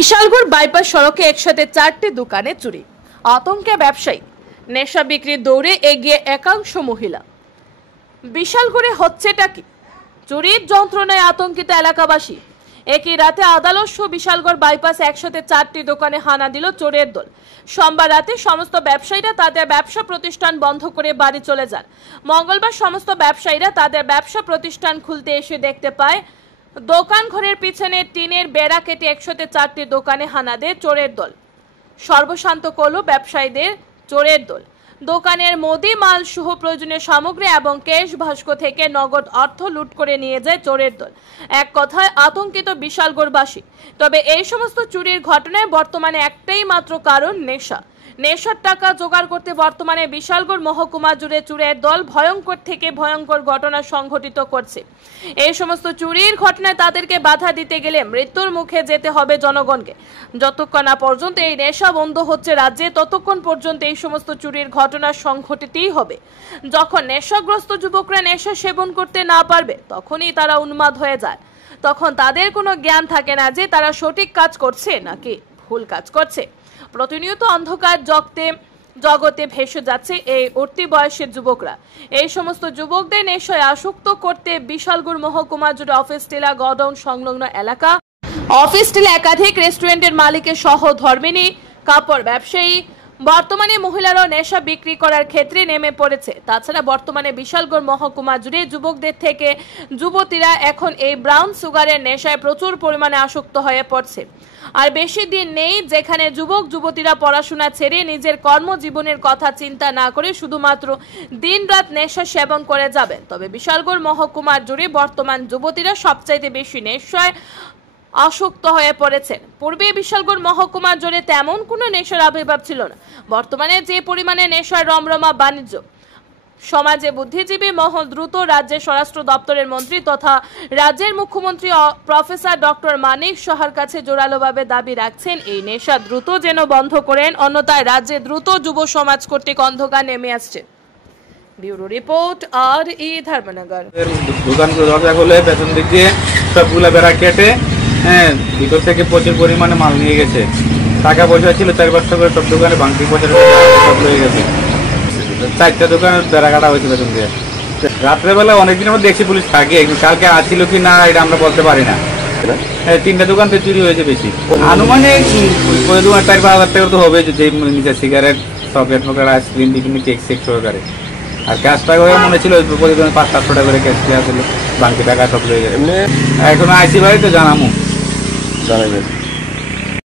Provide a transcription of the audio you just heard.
Bishalgarh bypass সড়কে একসাথে 4টি দোকানে চুরি, আতঙ্কে ব্যবসায়ী। নেশা বিক্রির দৌড়ে এগিয়ে একাংশ মহিলা। বিশালগড়ে হচ্ছেটা কি? চুরির যন্ত্রণায় আতঙ্কিত এলাকাবাসী। একই রাতে আদালত সহ বিশালগড় বাইপাস একসাথে 4টি দোকানে হানা দিল চোরের দল। সোমবার রাতে সমস্ত ব্যবসায়ীরা তাদের ব্যবসা প্রতিষ্ঠান বন্ধ করে বাড়ি চলে যান। মঙ্গলবার সমস্ত ব্যবসায়ীরা তাদের ব্যবসা প্রতিষ্ঠান খুলতে এসে দেখতে পায় দোকান ঘরের পিছনে টিনের বেড়া কেটে একসাথে 4টি দোকানে হানা দেয় চোরের দল। সর্বশান্ত করল ব্যবসায়ীদের চোরের দল। দোকানের মুদি মাল সহ প্রয়োজনীয় সামগ্রী এবং ক্যাশ বাক্স থেকে নগদ অর্থ লুট করে নিয়ে যায় চোরের দল। এক কথায় আতঙ্কিত বিশালগড়বাসী। তবে এই সমস্ত চুরির ঘটনায় বর্তমানে একটাই মাত্র কারণ, নেশা। নেশার টাকা জোগাড় করতে বর্তমানে বিশালগড় মহকুমা জুড়ে চোরের দল ভয়ঙ্কর থেকে ভয়ঙ্কর ঘটনা সংঘটিত করছে। এই সমস্ত চুরির ঘটনায় তাদেরকে বাধা দিতে গেলে মৃত্যুর মুখে যেতে হবে জনগণকে। যতক্ষণ না পর্যন্ত এই নেশা বন্ধ হচ্ছে রাজ্যে, ততক্ষণ পর্যন্ত এই সমস্ত চুরির ঘটনা সংঘটিতই হবে। যখন নেশাগ্রস্ত যুবকরা নেশা সেবন করতে না পারবে, তখনই তারা উন্মাদ হয়ে যায়। তখন তাদের কোনো জ্ঞান থাকে না যে তারা সঠিক কাজ করছে নাকি ভুল কাজ করছে। প্রতিনিয়ত অন্ধকার জগতে ভেসে যাচ্ছে এই উঠতি বয়সের যুবকরা। এই সমস্ত যুবকদের নেশায় আসক্ত করতে বিশালগড় মহকুমা জুড়ে অফিস টিলা, গডাউন সংলগ্ন এলাকা, অফিস টিলা, একাধিক রেস্টুরেন্টের মালিকের সহ ধর্মিনী, কাপড় ব্যবসায়ী, বর্তমানে মহিলারাও নেশা বিক্রি করার ক্ষেত্রে নেমে পড়েছে। তাছাড়া বর্তমানে বিশালগড় মহকুমা জুড়ে যুবকদের থেকে যুবতীরা এখন এই ব্রাউন সুগারের নেশায় প্রচুর পরিমাণে আসক্ত হয়ে পড়ছে। আর বেশি দিন নেই যেখানে যুবক যুবতীরা পড়াশোনা ছেড়ে নিজের কর্মজীবনের কথা চিন্তা না করে শুধুমাত্র দিনরাত নেশা সেবন করে যাবেন। তবে বিশালগড় মহকুমা জুড়ে বর্তমান যুবতীরা সবচাইতে বেশি নেশায় আসক্ত হয়ে পড়েছেন। পূর্বে বিশালগড় মহকুমা জুড়ে তেমন কোনো নেশার আবির্ভাব ছিল না। বর্তমানে যে পরিমাণে নেশার রমরমা বাণিজ্য, সমাজে বুদ্ধিজীবী মহল দ্রুত রাজ্যের স্বরাষ্ট্র দপ্তরের মন্ত্রী তথা রাজ্যের মুখ্যমন্ত্রী প্রফেসর ডক্টর মানিক সাহার কাছে জোরালোভাবে দাবি রাখছেন এই নেশা দ্রুত যেন বন্ধ করেন, অন্যথায় রাজ্যে দ্রুত যুব সমাজ কর্তৃক অন্ধকার নেমে আসছে। Bureau report, RE Dharmanagar. দোকানগুলো দরজা খুলে পেছন দিক দিয়ে সবগুলো বেড়া কেটে ভিতর থেকে প্রচুর পরিমাণে মাল নিয়ে গেছে। টাকা পয়সা ছিল 4-500 করে সব দোকানে ভাঙতি পয়সা সব লয়ে গেছে। 4টা দোকানের বেড়া কাটা হয়েছে পেছন দিয়ে। রাত্রেবেলা অনেকদিন আমরা দেখছি পুলিশ থাকে, কালকে আসছিল কি না এটা আমরা বলতে পারি না। 3টা দোকান তো চুরি হয়েছে বেশি, আনুমানিক 4-5 হাজার টাকা তো হবে, যে নিজের সিগারেট, চকলেট ফকেট, আইসক্রিম, বিভিন্ন কেক সেক সহকারে। আর ক্যাশ টাকা মনে ছিল প্রতিদিন 500-700 টাকা করে ক্যাশ দেওয়া ছিল, বাকি টাকা সব লয়ে গেছে। এখন আইসি বাড়ি তো জানামো।